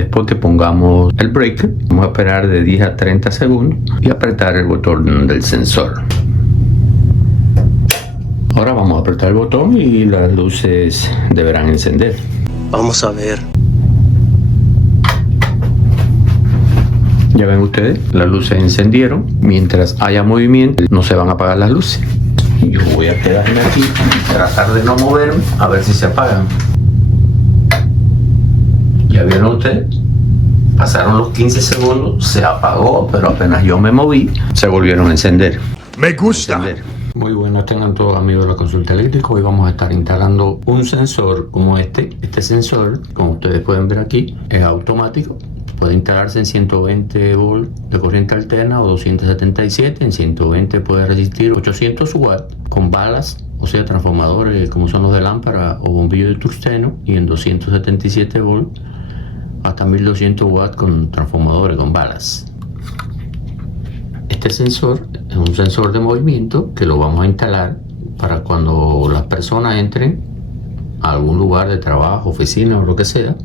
Después que pongamos el breaker, vamos a esperar de 10 a 30 segundos y apretar el botón del sensor. Ahora vamos a apretar el botón y las luces deberán encender. Vamos a ver. Ya ven ustedes, las luces encendieron. Mientras haya movimiento, no se van a apagar las luces. Yo voy a quedarme aquí, tratar de no moverme, a ver si se apagan. Ya vieron ustedes, pasaron los 15 segundos, se apagó, pero apenas yo me moví, se volvieron a encender. Me gusta. Muy buenas tengan todos amigos de la consulta eléctrica. Hoy vamos a estar instalando un sensor como este. Este sensor, como ustedes pueden ver aquí, es automático. Puede instalarse en 120 volts de corriente alterna o 277. En 120 puede resistir 800 watts con balas, o sea, transformadores como son los de lámpara o bombillos de tungsteno. Y en 277 volts hasta 1200 watts con transformadores con balas. Este sensor es un sensor de movimiento que lo vamos a instalar para cuando las personas entren a algún lugar de trabajo, oficina o lo que sea,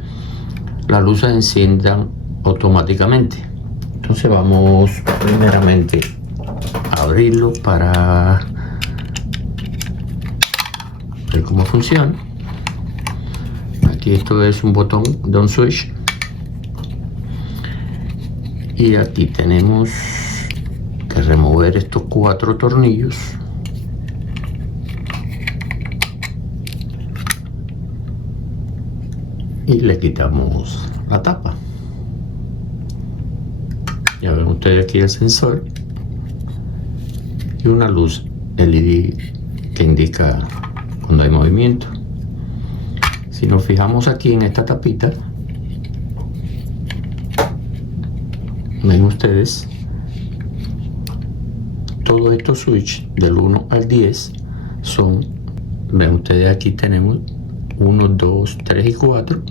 las luces enciendan automáticamente. Entonces vamos primeramente a abrirlo para ver cómo funciona. Aquí esto es un botón de un switch y aquí tenemos que remover estos 4 tornillos y le quitamos la tapa. Ya ven ustedes aquí el sensor y una luz LED que indica cuando hay movimiento. Si nos fijamos aquí en esta tapita, ven ustedes, todos estos switches del 1 al 10 son, ven ustedes, aquí tenemos 1, 2, 3 y 4.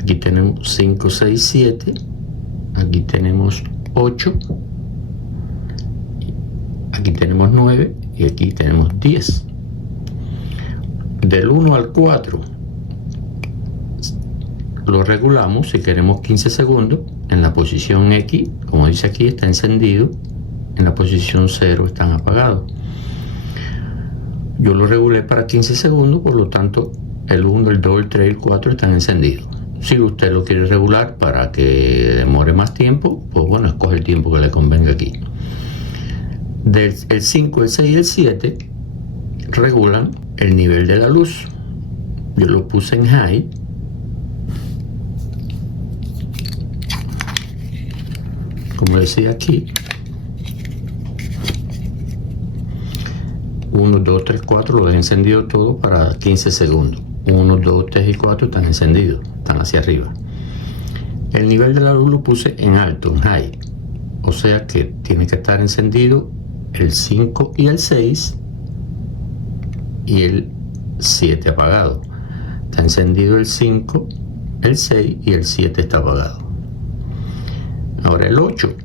Aquí tenemos 5, 6, 7. Aquí tenemos 8. Aquí tenemos 9 y aquí tenemos 10. Del 1 al 4 lo regulamos si queremos 15 segundos. En la posición X, como dice aquí, está encendido. En la posición 0 están apagados. Yo lo regulé para 15 segundos, por lo tanto el 1, el 2, el 3 y el 4 están encendidos. Si usted lo quiere regular para que demore más tiempo, pues bueno, escoge el tiempo que le convenga aquí. Del el 5, el 6 y el 7 regulan el nivel de la luz. Yo lo puse en high. Como decía aquí, 1, 2, 3, 4 lo he encendido todo para 15 segundos. 1, 2, 3 y 4 están encendidos, están hacia arriba. El nivel de la luz lo puse en alto, en high. O sea que tiene que estar encendido el 5 y el 6 y el 7 apagado. Está encendido el 5, el 6 y el 7 está apagado. Ahora el 8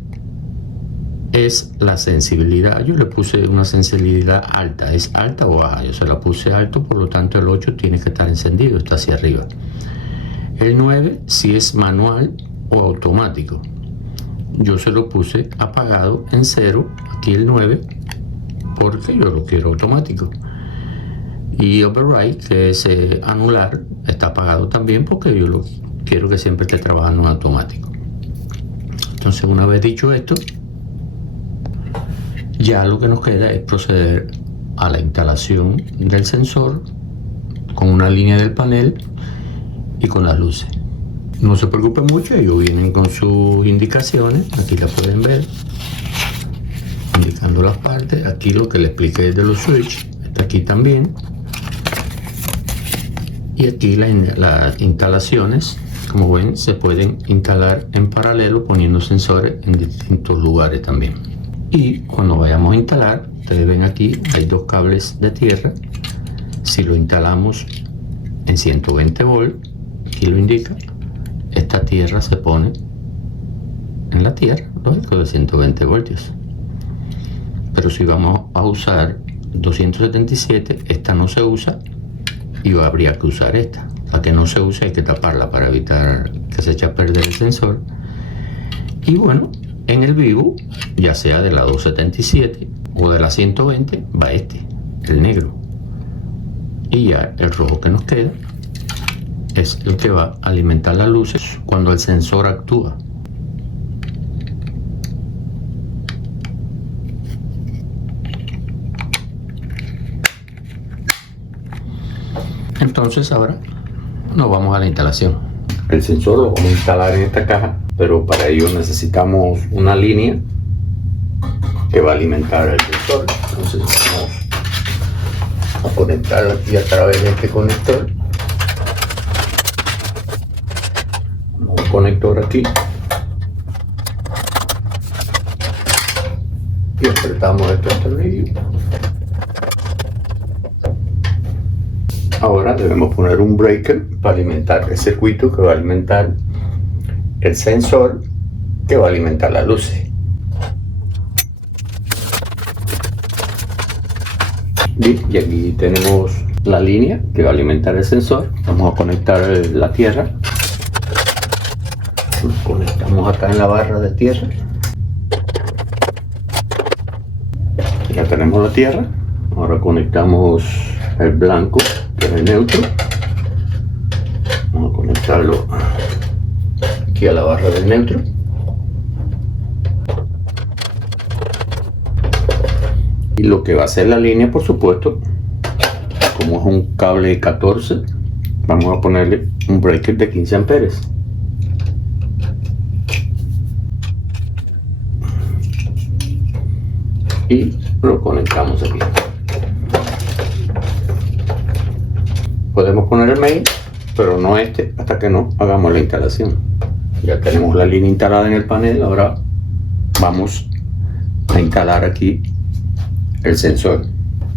es la sensibilidad. Yo le puse una sensibilidad alta. ¿Es alta o baja? Yo se la puse alto, por lo tanto el 8 tiene que estar encendido, está hacia arriba. El 9 si es manual o automático. Yo se lo puse apagado en 0, aquí el 9, porque yo lo quiero automático. Y override, que es anular, está apagado también porque yo lo quiero que siempre esté trabajando en automático. Entonces, una vez dicho esto, ya lo que nos queda es proceder a la instalación del sensor con una línea del panel y con las luces. No se preocupen mucho, ellos vienen con sus indicaciones, aquí la pueden ver, indicando las partes. Aquí lo que les expliqué de los switches, está aquí también. Y aquí las instalaciones, como ven, se pueden instalar en paralelo poniendo sensores en distintos lugares también. Y cuando vayamos a instalar, ustedes ven aquí, hay 2 cables de tierra. Si lo instalamos en 120 volts, aquí lo indica, esta tierra se pone en la tierra, lógico, de 120 voltios. Pero si vamos a usar 277, esta no se usa y habría que usar esta. la que no se use hay que taparla para evitar que se eche a perder el sensor. Y bueno, en el vivo, ya sea de la 277 o de la 120, va el negro. Y ya el rojo que nos queda es el que va a alimentar las luces cuando el sensor actúa. Entonces ahora nos vamos a la instalación. El sensor lo vamos a instalar en esta caja, pero para ello necesitamos una línea que va a alimentar el sensor. Entonces vamos a conectarlo aquí a través de este conector. Un conector aquí y apretamos estos tornillos. Ahora debemos poner un breaker para alimentar el circuito que va a alimentar el sensor que va a alimentar las luces. Bien, y aquí tenemos la línea que va a alimentar el sensor. Vamos a conectar la tierra. Lo conectamos acá en la barra de tierra. Ya tenemos la tierra. Ahora conectamos el blanco, que es el neutro. Vamos a conectarlo aquí a la barra del neutro. Y lo que va a hacer la línea, por supuesto, como es un cable 14, vamos a ponerle un breaker de 15 amperes. Y lo conectamos aquí. Podemos poner el main, pero no hasta que no hagamos la instalación. Ya tenemos la línea instalada en el panel. Ahora vamos a instalar aquí el sensor.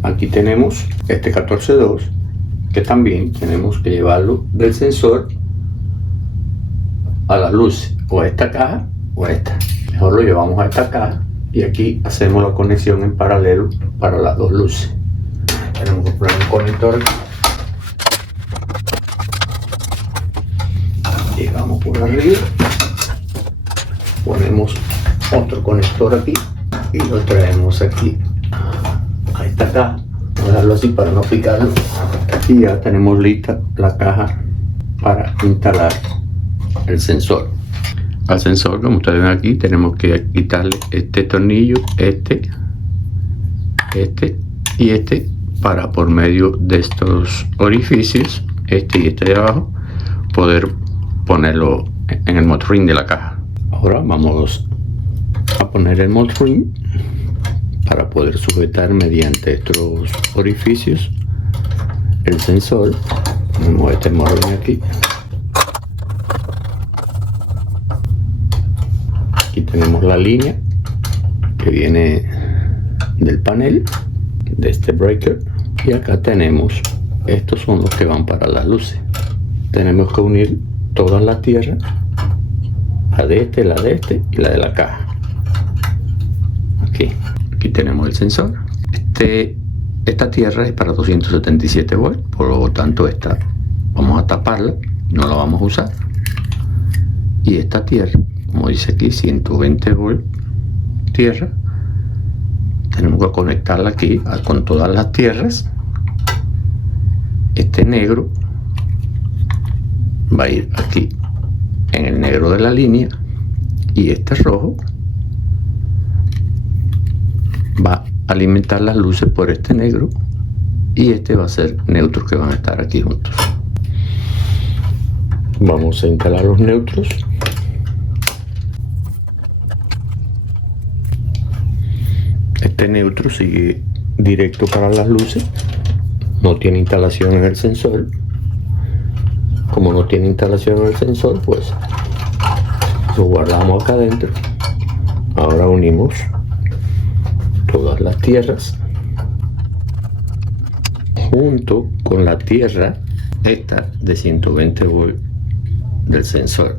Aquí tenemos este 14.2, que también tenemos que llevarlo del sensor a las luces, o a esta caja o a esta. Mejor lo llevamos a esta caja y aquí hacemos la conexión en paralelo para las dos luces. Tenemos que poner un conector aquí. Llegamos por arriba, ponemos otro conector aquí y lo traemos aquí a esta caja. Vamos a dejarlo así para no picarlo. Y ya tenemos lista la caja para instalar el sensor. Al sensor, como ustedes ven aquí, tenemos que quitarle este tornillo, este y este, para por medio de estos orificios, este y este de abajo, poder ponerlo en el mod ring de la caja. Ahora vamos a poner el mod ring para poder sujetar mediante estos orificios el sensor. Ponemos este mod ring aquí. Aquí tenemos la línea que viene del panel de este breaker, y acá tenemos, estos son los que van para las luces. Tenemos que unir todas las tierras, la de este y la de la caja. Aquí tenemos el sensor. Esta tierra es para 277 volts, por lo tanto esta vamos a taparla, no la vamos a usar. Y esta tierra, como dice aquí, 120 volts tierra, tenemos que conectarla aquí con todas las tierras. Este negro va a ir aquí en el negro de la línea, y este rojo va a alimentar las luces por este negro, y este va a ser neutros que van a estar aquí juntos. Vamos a instalar los neutros. Este neutro sigue directo para las luces, no tiene instalación en el sensor. Como no tiene instalación en el sensor, pues lo guardamos acá adentro. Ahora unimos todas las tierras junto con la tierra esta de 120 volts del sensor.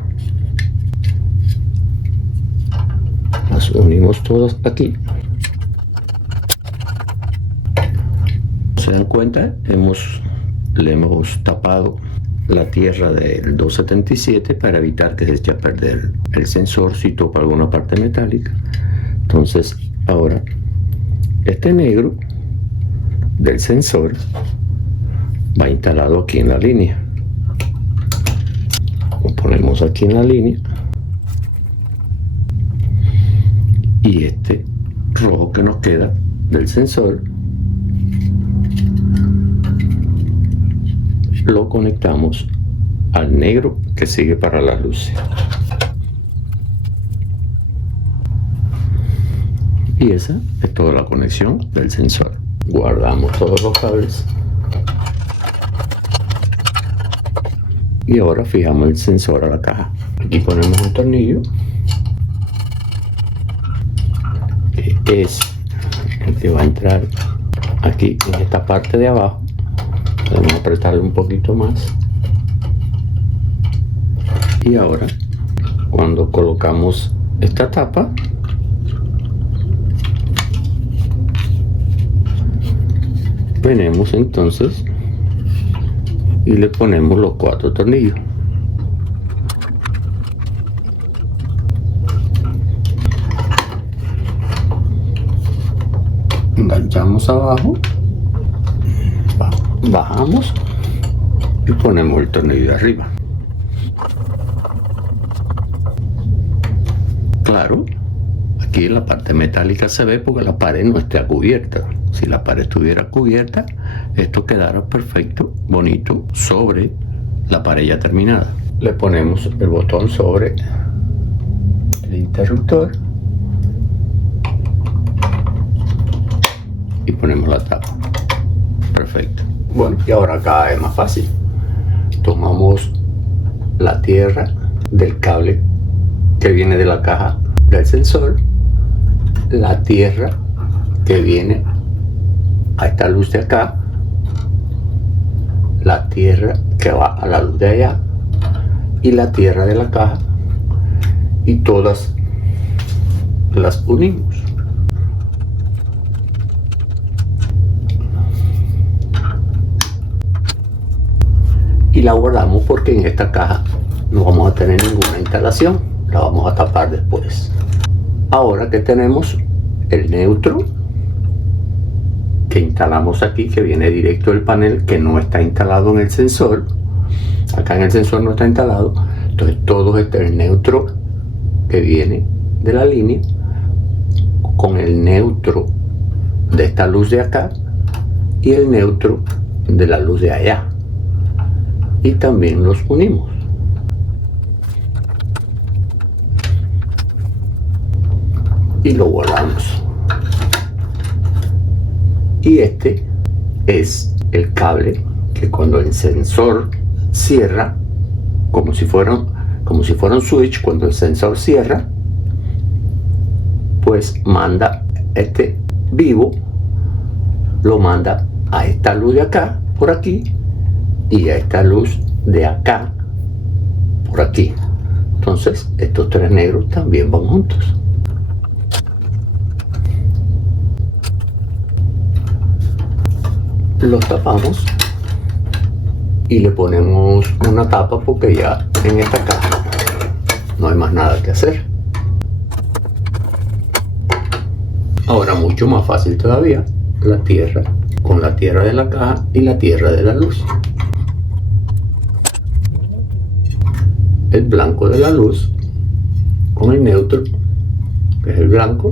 Las unimos todas aquí. ¿Se dan cuenta? Le hemos tapado la tierra del 277 para evitar que se eche a perder el sensor si topa alguna parte metálica. Entonces ahora este negro del sensor va instalado aquí en la línea. Lo ponemos aquí en la línea y este rojo que nos queda del sensor lo conectamos al negro que sigue para las luces. Y esa es toda la conexión del sensor. Guardamos todos los cables y ahora fijamos el sensor a la caja. Aquí ponemos un tornillo que es el que va a entrar aquí en esta parte de abajo. Vamos a apretarle un poquito más y ahora cuando colocamos esta tapa venimos entonces y le ponemos los 4 tornillos. Enganchamos abajo, bajamos y ponemos el tornillo de arriba. Claro, aquí en la parte metálica se ve porque la pared no está cubierta. Si la pared estuviera cubierta, esto quedara perfecto, bonito, sobre la pared ya terminada. Le ponemos el botón sobre el interruptor y ponemos la tapa. Perfecto. Bueno, y ahora acá es más fácil. Tomamos la tierra del cable que viene de la caja del sensor, la tierra que viene a esta luz de acá, la tierra que va a la luz de allá y la tierra de la caja, y todas las unimos. Y la guardamos porque en esta caja no vamos a tener ninguna instalación, la vamos a tapar después. Ahora que tenemos el neutro que instalamos aquí, que viene directo del panel, que no está instalado en el sensor, acá en el sensor no está instalado, entonces todo este es el neutro que viene de la línea con el neutro de esta luz de acá y el neutro de la luz de allá, y también los unimos. Y lo guardamos. Y este es el cable que cuando el sensor cierra, como si fuera un switch, cuando el sensor cierra, pues manda este vivo, lo manda a esta luz de acá, por aquí, y a esta luz de acá, por aquí. Entonces estos 3 negros también van juntos. Los tapamos y le ponemos una tapa porque ya en esta caja no hay más nada que hacer. Ahora mucho más fácil todavía, la tierra con la tierra de la caja y la tierra de la luz. El blanco de la luz con el neutro, que es el blanco,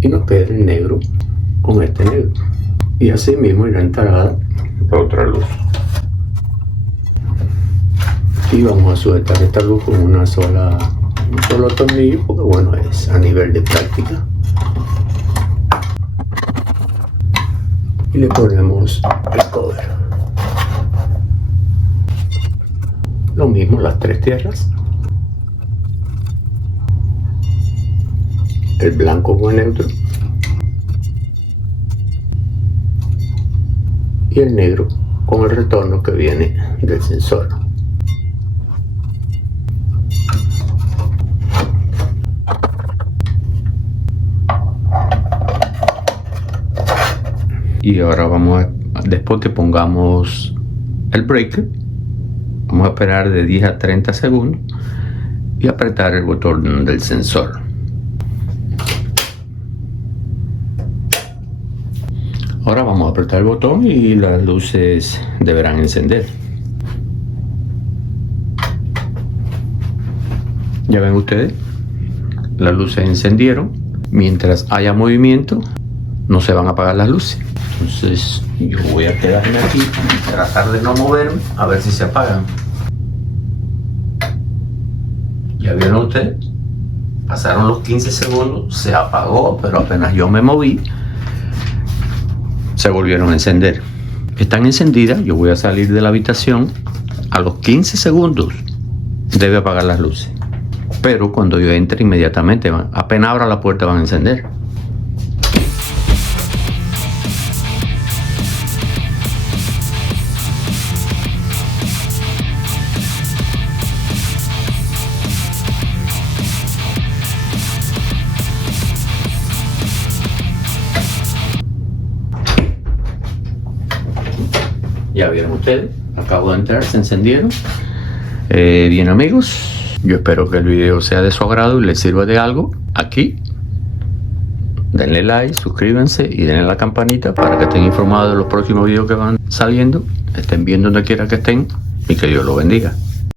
y nos queda el negro con este negro, y así mismo irá instalada la otra luz. Y vamos a sujetar esta luz con un solo tornillo, porque bueno, es a nivel de práctica. Y le ponemos el cover. Lo mismo las 3 tierras, el blanco con el neutro y el negro con el retorno que viene del sensor. Y ahora vamos Después que pongamos el breaker, vamos a esperar de 10 a 30 segundos y apretar el botón del sensor. Ahora vamos a apretar el botón y las luces deberán encender. Ya ven ustedes, las luces encendieron. Mientras haya movimiento, no se van a apagar las luces. Entonces yo voy a quedarme aquí y tratar de no moverme, a ver si se apagan. Ya vieron ustedes, pasaron los 15 segundos, se apagó, pero apenas yo me moví, se volvieron a encender. Están encendidas, yo voy a salir de la habitación. A los 15 segundos debe apagar las luces, pero cuando yo entre inmediatamente, apenas abra la puerta, van a encender. Ya vieron ustedes, acabo de entrar, se encendieron. Bien amigos, yo espero que el video sea de su agrado y les sirva de algo. Aquí denle like, suscríbanse y denle la campanita para que estén informados de los próximos videos que van saliendo. Estén viendo donde quiera que estén y que Dios los bendiga.